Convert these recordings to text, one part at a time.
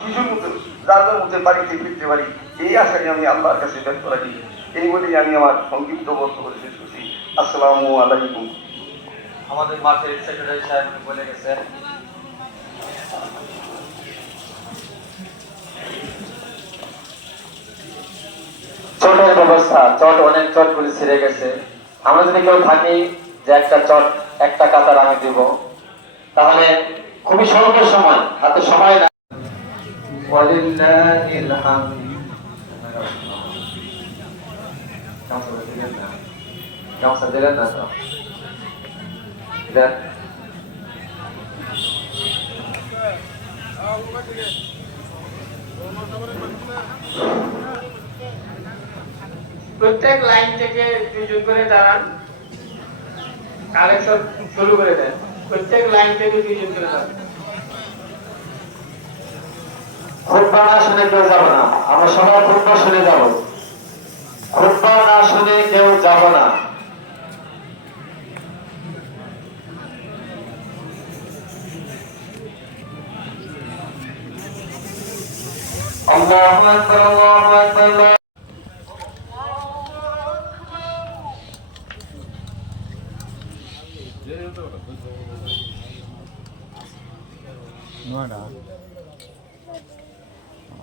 শিশুর মতো যাদের মধ্যে বাড়িতে ফিরতে পারি, এই আশায় আমি আল্লাহর কাছে ব্যক্ত রাখি। এই বলেই আমি আমার সংক্ষিপ্ত বক্তব্য শেষ করছি। আসসালামু আলাইকুম। আমাদের মাঠের সেক্রেটারি সাহেব বলে গেছেন, চটের ব্যবস্থা, চট অনেক চটগুলি ছিঁড়ে গেছে। আমরা যদি কেউ থাকি যে একটা চট একটা কাতার আমি দিব, তাহলে খুবই স্বল্প সময়, হাতে সময় না। ওয়ালিল্লাহিল হামদ। কাউন্সিলর দিলেন না তো? দেন। প্রত্যেক লাইন থেকে দুজন করে দাঁড়ান, কালেকশন শুরু করে দেন। প্রত্যেক লাইন থেকে দুজন করে দাঁড়ান। খুতবা না শুনে কেউ যাবো না, আমরা সবাই খুতবা শুনে যাব। খুতবা না শুনে কেউ যাব না। আল্লাহু আকবার, আল্লাহু আকবার।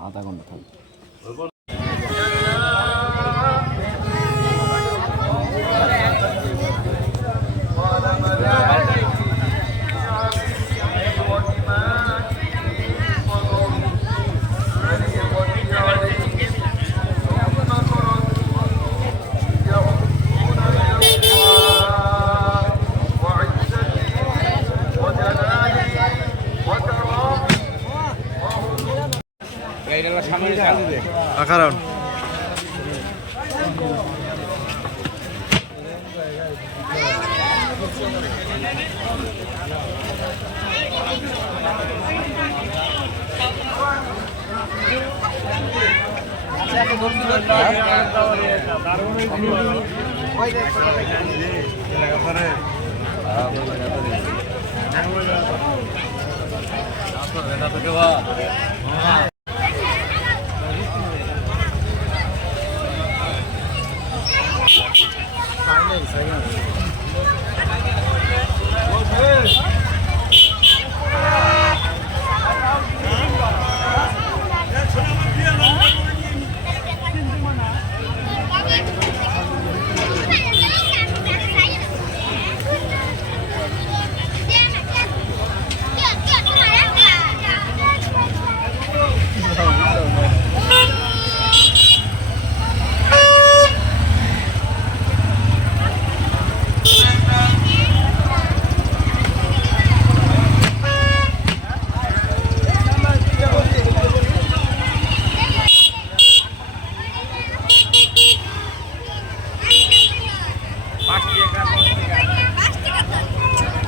আধা ঘন্টা থাকবে। কারণ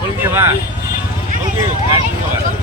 Oke, Pak. Oke,